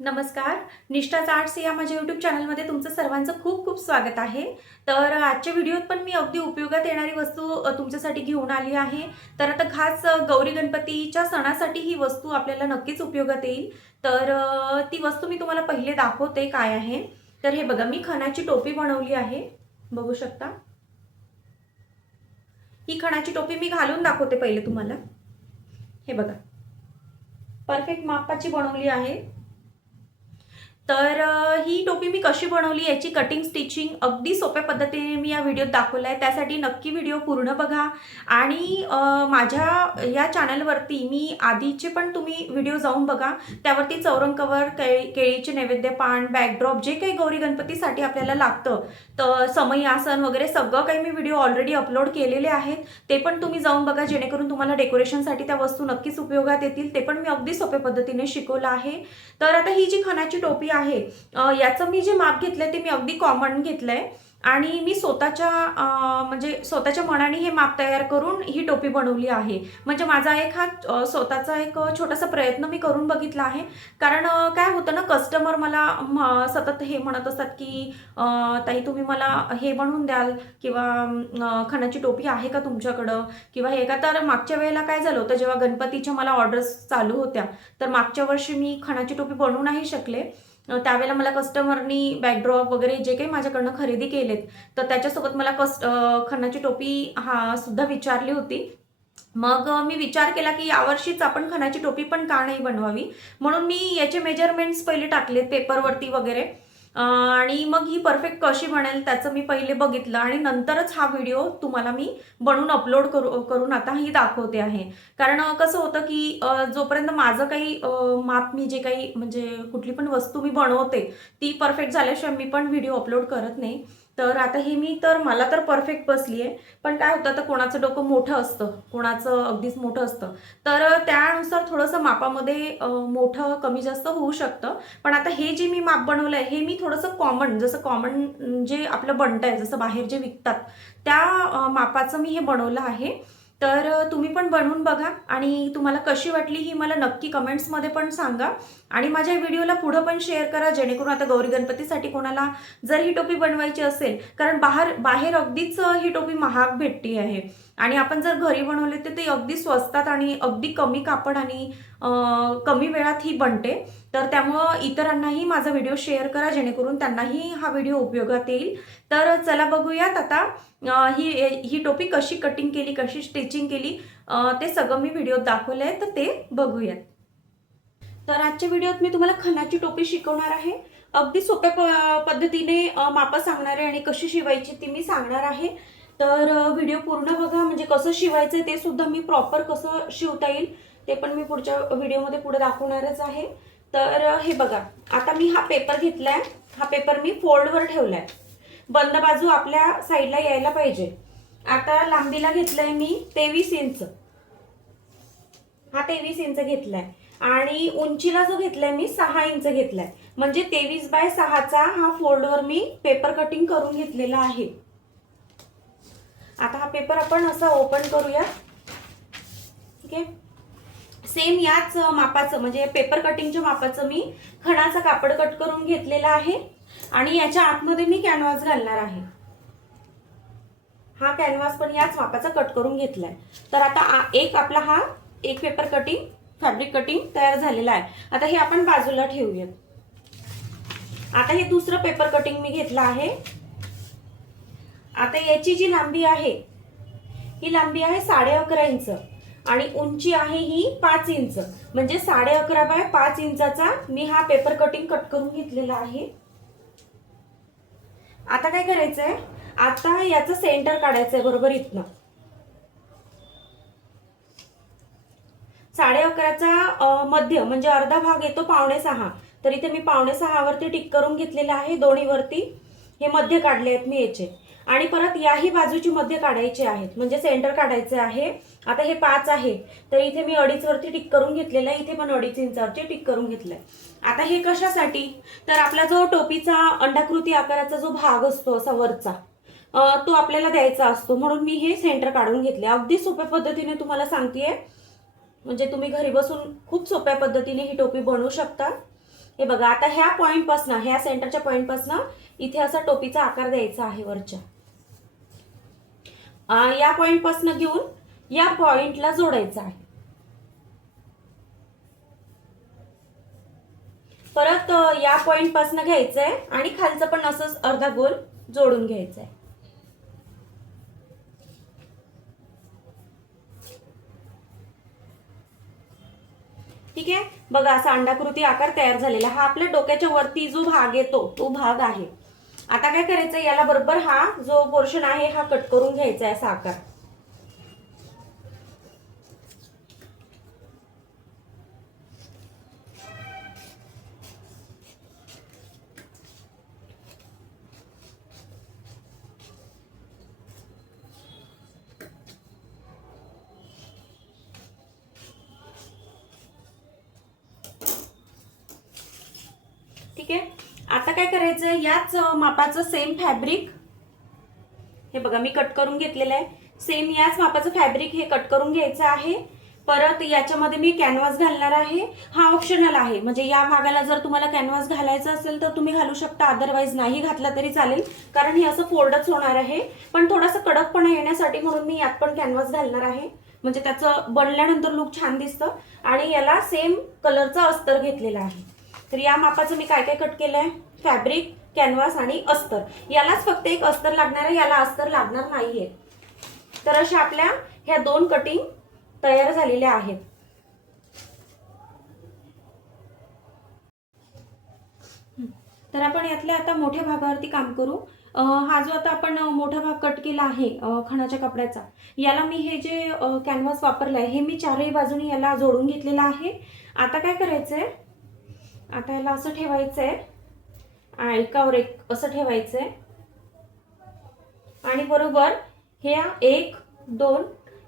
नमस्कार. निष्ठाचा आर्ट्स या माझ्या यूट्यूब चॅनलमध्ये तुमचं सर्वांचं खूप खूप स्वागत आहे. तर आजच्या व्हिडिओत पण मी अगदी उपयोगात येणारी वस्तू तुमच्यासाठी घेऊन आली आहे. तर आता खास गौरी गणपतीच्या सणासाठी ही वस्तू आपल्याला नक्कीच उपयोगात येईल. तर ती वस्तू मी तुम्हाला पहिले दाखवते काय आहे. तर हे बघा मी खणाची टोपी बनवली आहे. बघू शकता. ही खणाची टोपी मी घालून दाखवते पहिले तुम्हाला. हे बघा. परफेक्ट मापाची बनवली आहे. तर ही टोपी मी कशी बनवली याची कटिंग स्टिचिंग अगदी सोप्या पद्धतीने मी या व्हिडिओत दाखवला आहे. त्यासाठी नक्की व्हिडिओ पूर्ण बघा. आणि माझ्या या चॅनलवरती मी आधीचे पण तुम्ही व्हिडिओ जाऊन बघा. त्यावरती चौरंग कवर केळी केळीचे नैवेद्य पान बॅकड्रॉप जे काही गौरी गणपतीसाठी आपल्याला लागतं तर समई आसन वगैरे सगळं काही मी व्हिडिओ ऑलरेडी अपलोड केलेले आहेत. ते पण तुम्ही जाऊन बघा जेणेकरून तुम्हाला डेकोरेशनसाठी त्या वस्तू नक्कीच उपयोगात येतील. ते पण मी अगदी सोप्या पद्धतीने शिकवलं आहे. तर आता ही जी खणाची टोपी आहे. याचं मी जे माप घेतलंय ते मी अगदी कॉमन घेतलंय. आणि मी स्वतःच्या म्हणजे स्वतःच्या मनाने हे माप तयार करून ही टोपी बनवली आहे. म्हणजे माझा एक हा स्वतःचा एक छोटासा प्रयत्न मी करून बघितला आहे. कारण काय होतं ना कस्टमर मला म- सतत हे म्हणत असतात की ताई तुम्ही मला हे बनवून द्याल किंवा खणाची टोपी आहे का तुमच्याकडं? किंवा हे का तर मागच्या वेळेला काय झालं होतं जेव्हा गणपतीच्या मला ऑर्डर्स चालू होत्या तर मागच्या वर्षी मी खणाची टोपी बनवू नाही शकले. त्यावेळेला मला कस्टमरनी बॅकड्रॉप वगैरे जे काही माझ्याकडनं खरेदी केलेत तर त्याच्यासोबत मला कस्ट खणाची टोपी हा सुद्धा विचारली होती. मग मी विचार केला की यावर्षीच आपण खणाची टोपी पण का नाही बनवावी? म्हणून मी याचे मेजरमेंट्स पहिले टाकलेत पेपरवरती वगैरे. आणि मग ही परफेक्ट कशी बनेल त्याचं मी पहिले बघितलं आणि नंतरच हा व्हिडिओ तुम्हाला मी बनवून अपलोड करू करून आता ही दाखवते आहे. कारण कसं होतं की जोपर्यंत माझं काही माप मी जे काही म्हणजे कुठली पण वस्तू मी बनवते ती परफेक्ट झाल्याशिवाय मी पण व्हिडिओ अपलोड करत नाही. तर आता हे मी तर मला तर परफेक्ट बसली आहे पण काय होतं तर कोणाचं डोकं मोठं असतं कोणाचं अगदीच मोठं असतं. तर त्यानुसार थोडंसं मापामध्ये मोठं कमी जास्त होऊ शकतं. पण आता हे जे मी माप बनवलं आहे हे मी थोडंसं कॉमन जसं कॉमन जे आपलं बनतं आहे जसं बाहेर जे विकतात त्या मापाचं मी हे बनवलं आहे. तर तुम्ही पण बनवून बघा आणि तुम्हाला कशी वाटली ही मला नक्की कमेंट्समध्ये पण सांगा. आणि माझ्या व्हिडिओला पुढं पण शेअर करा जेणेकरून आता गौरी गणपतीसाठी कोणाला जर ही टोपी बनवायची असेल कारण बाहेर बाहेर अगदीच ही टोपी महाग भेटती आहे. आणि आपण जर घरी बनवले तर ते अगदी स्वस्तात आणि अगदी कमी कापड आणि कमी वेळात ही बनते. तर त्यामुळं इतरांनाही माझा व्हिडिओ शेअर करा जेणेकरून त्यांनाही हा व्हिडिओ उपयोगात येईल. तर चला बघूयात आता ही ही टोपी कशी कटिंग केली कशी स्टिचिंग केली ते सगळं मी व्हिडिओत दाखवलं आहे तर ते बघूयात. तर आजच्या व्हिडिओत मी तुम्हाला खणाची टोपी शिकवणार आहे. अगदी सोप्या प- पद्धतीने माप मापं सांगणार आहे आणि कशी शिवायची ती मी सांगणार आहे. तर व्हिडिओ पूर्ण बघा. म्हणजे कसं शिवायचं ते सुद्धा मी प्रॉपर कसं शिवता येईल ते पण मी पुढच्या व्हिडिओमध्ये पुढे दाखवणारच आहे. तर हे बघा. आता मी हा पेपर घेतलाय. हा पेपर मी फोल्डवर ठेवलाय. बंद बाजू आपल्या साईडला यायला पाहिजे. आता लांबीला घेतलाय मी तेवीस इंच. हा तेवीस इंच घेतलाय. आणि उंचीला जो घेतलाय मी सहा इंच घेतलाय. म्हणजे तेवीस बाय सहाचा हा फोल्डवर मी पेपर कटिंग करून घेतलेला आहे. आता हा पेपर आपण असा ओपन करूया. ठीक आहे सेम याच मापाचं म्हणजे पेपर कटिंगच्या मापाचं मी खणाचा कापड कट करून घेतलेला आहे आणि याच्या आतमध्ये मी कॅनव्हास घालणार आहे. हा कॅनव्हास पण याच मापाचा कट करून घेतलाय. तर आता एक आपला हा एक पेपर कटिंग फॅब्रिक कटिंग तयार झालेला आहे. आता हे आपण बाजूला ठेवूयात. आता हे दुसरं पेपर कटिंग मी घेतलं आहे. आता याची जी लांबी आहे ही लांबी आहे साडे अकरा इंच आणि उंची आहे ही पाच इंच. म्हणजे साडे अकरा बाय पाच इंचाचा मी हा पेपर कटिंग कट करून घेतलेला आहे. आता काय करायचंय? आता याचं सेंटर काढायचं आहे बरोबर इथनं. साडे अकराचा मध्य म्हणजे अर्धा भाग येतो पावणे सहा. तर इथे मी पावणे सहावरती टिक करून घेतलेला आहे दोन्हीवरती. हे मध्य काढले आहेत मी याचे. आणि परत याही बाजूची मध्य काढायचे आहेत. म्हणजे सेंटर काढायचे आहे. आता हे पाच आहे तर इथे मी अडीच वरती टिक करून घेतलेलं आहे. इथे पण अडीच इंचावरती टिक करून घेतलाय. आता हे कशासाठी? तर आपला जो टोपीचा अंडाकृती आकाराचा जो भाग असतो असा वरचा तो आपल्याला द्यायचा असतो. म्हणून मी हे सेंटर काढून घेतले. अगदी सोप्या पद्धतीने तुम्हाला सांगतेय. म्हणजे तुम्ही घरी बसून खूप सोप्या पद्धतीने ही टोपी बनवू शकता. हे बघा आता ह्या पॉईंटपासनं ह्या सेंटरच्या पॉईंटपासनं इथे असा टोपीचा आकार द्यायचा आहे वरच्या. या पॉईंटपासनं घेऊन या पॉइंटला जोडायचं आहे. परत या पॉइंट घ्यायचं घ्यायचंय आणि खालचं पण असंच अर्धा गोल जोडून घ्यायचंय. ठीक आहे? बघा असा अंडाकृती आकार तयार झालेला. हा आपल्या डोक्याच्या वरती जो भाग येतो तो भाग आहे. आता काय करायचं याला बरोबर हा जो पोर्शन आहे हा कट करून घ्यायचा आहे असा आकार ठीक आहे? आता काय करायचं याच मापाचं सेम फॅब्रिक हे बघा मी कट करून घेतलेलं आहे. सेम याच मापाचं फॅब्रिक हे कट करून घ्यायचं आहे. परत याच्यामध्ये मी कॅनव्हास घालणार आहे. हा ऑप्शनल आहे. म्हणजे या भागाला जर तुम्हाला कॅनव्हास घालायचा असेल तर तुम्ही घालू शकता. अदरवाईज नाही घातला तरी चालेल. कारण हे असं फोल्डच होणार आहे. पण थोडासा कडकपणा येण्यासाठी म्हणून मी यात पण कॅनव्हास घालणार आहे. म्हणजे त्याचं बनल्यानंतर लुक छान दिसतं. आणि याला सेम कलरचा अस्तर घेतलेला आहे. तर या मापाचं मी काय काय कट केलं आहे फॅब्रिक कॅनव्हास आणि अस्तर. यालाच फक्त एक अस्तर लागणार आहे याला अस्तर लागणार नाही आहे तर अशा आपल्या ह्या दोन कटिंग तयार झालेल्या आहेत. तर आपण यातल्या आता मोठ्या भागावरती काम करू. हा जो आता आपण मोठा भाग कट केला आहे खणाच्या कपड्याचा याला मी हे जे कॅनव्हास वापरलं आहे हे मी चारही बाजूनी याला जोडून घेतलेलं आहे. आता काय करायचंय? आता याला असं ठेवायचं आहे एकावर एक असं ठेवायचंय. आणि बरोबर ह्या एक दोन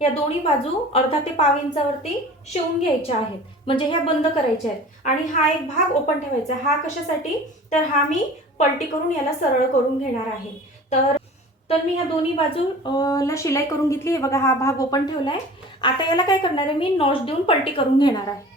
या दोन्ही बाजू अर्धा ते पाव इंचावरती शिवून घ्यायच्या आहेत. म्हणजे ह्या बंद करायच्या आहेत. आणि हा एक भाग ओपन ठेवायचा हा कशासाठी? तर हा मी पलटी करून याला सरळ करून घेणार आहे. तर तर मी ह्या दोन्ही बाजू ला शिलाई करून घेतली. हे बघा हा भाग ओपन ठेवलाय. आता याला काय करणार आहे? मी नॉश देऊन पलटी करून घेणार आहे.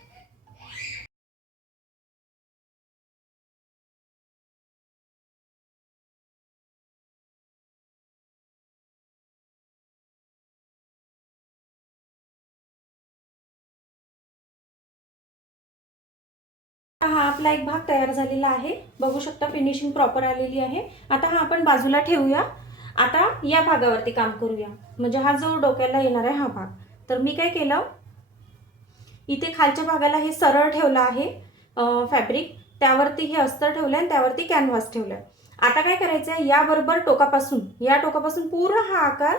हा आपला एक भाग तयार झालेला आहे. बघू शकता फिनिशिंग प्रॉपर आलेली आहे. आता हा आपण बाजूला ठेवूया. आता या भागावरती काम करूया. म्हणजे हा जो डोक्याला येणार आहे हा भाग. तर मी काय केलं? इथे खालच्या भागाला हे सरळ ठेवलं आहे फॅब्रिक त्यावरती हे अस्तर ठेवलं आणि त्यावरती कॅनव्हास ठेवलं आता काय करायचं आहे याबरोबर टोकापासून या टोकापासून पूर्ण हा आकार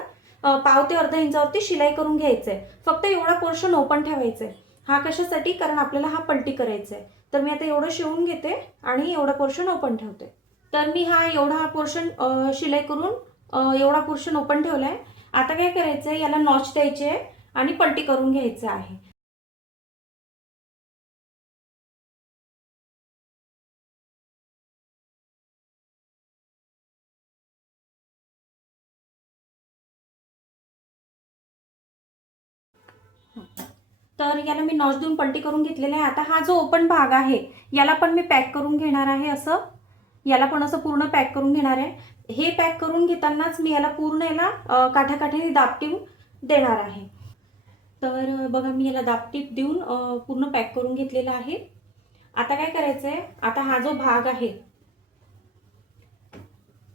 पाव ते अर्धा इंचावरती शिलाई करून घ्यायचं आहे फक्त एवढा पोर्शन ओपन ठेवायचं आहे हा कशासाठी? कारण आपल्याला हा पलटी करायचा आहे तर मी आता एवढं शिवून घेते आणि एवढा पोर्शन ओपन ठेवते. तर मी हा एवढा पोर्शन शिलाई करून एवढा पोर्शन ओपन ठेवला आहे आता काय करायचं आहे याला नॉच द्यायचे आहे आणि पलटी करून घ्यायचं आहे. तर याला मी नॉच देऊन पलटी करून घेतलेला आहे. आता हा जो ओपन भाग आहे याला पण मी पॅक करून घेणार आहे असं. याला पण असं पूर्ण पॅक करून घेणार आहे. हे पॅक करून घेतानाच मी याला पूर्ण याला अ, काठाकाठाने देणार आहे. तर बघा मी याला दाबटीप देऊन पूर्ण पॅक करून घेतलेला आहे. आता काय करायचं आहे आता हा जो भाग आहे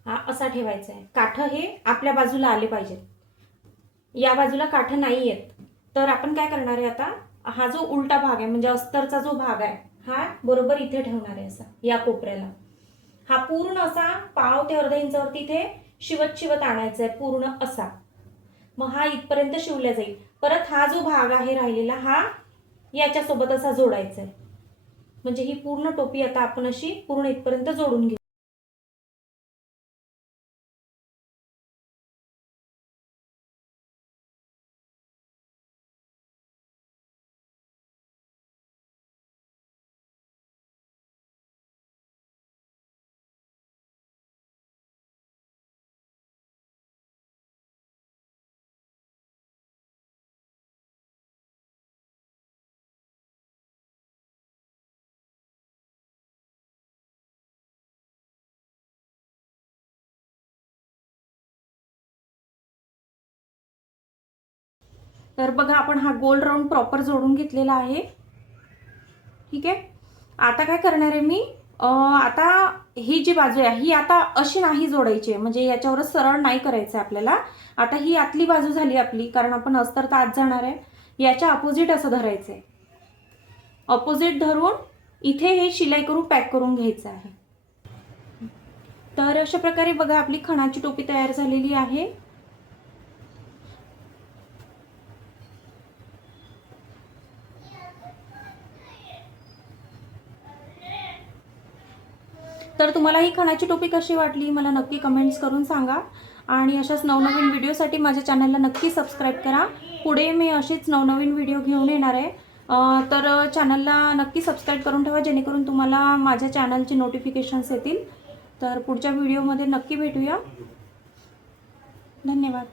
हा असा ठेवायचा आहे काठ हे आपल्या बाजूला आले पाहिजेत. या बाजूला काठ नाही आहेत तर आपण काय करणार आहे आता? हा जो उलटा भाग आहे म्हणजे अस्तरचा जो भाग आहे हा बरोबर इथे ठेवणार आहे असा या कोपऱ्याला. हा पूर्ण असा पाव ते अर्धा इंचावरती इथे शिवत शिवत आणायचा आहे पूर्ण असा. मग हा इथपर्यंत शिवला जाईल. परत हा जो भाग आहे राहिलेला हा याच्यासोबत असा जोडायचा आहे. म्हणजे ही पूर्ण टोपी आता आपण अशी पूर्ण इथपर्यंत जोडून घेऊ. तर बघा आपण हा गोल राऊंड प्रॉपर जोडून घेतलेला आहे. ठीक आहे? आता काय करणार आहे मी? आता ही जी बाजू आहे ही आता अशी नाही जोडायची आहे. म्हणजे याच्यावरच सरळ नाही करायचं आहे आपल्याला. आता ही आतली बाजू झाली आपली कारण आपण अस्तर तर आत जाणार आहे. याच्या अपोजिट असं धरायचं आहे. अपोजिट धरून इथे हे शिलाई करून पॅक करून घ्यायचं आहे. तर अशा प्रकारे बघा आपली खणाची टोपी तयार झालेली आहे. तर तुम्हाला ही खणाची टोपी कशी वाटली मला नक्की कमेंट्स करून सांगा. आणि अशाच नवनवीन व्हिडिओसाठी माझ्या चॅनलला नक्की सबस्क्राईब करा. पुढे मी अशीच नवनवीन व्हिडिओ घेऊन येणार आहे. तर चॅनलला नक्की सबस्क्राईब करून ठेवा जेणेकरून तुम्हाला माझ्या चॅनलचे नोटिफिकेशन्स येतील. तर पुढच्या व्हिडिओमध्ये नक्की भेटूया. धन्यवाद.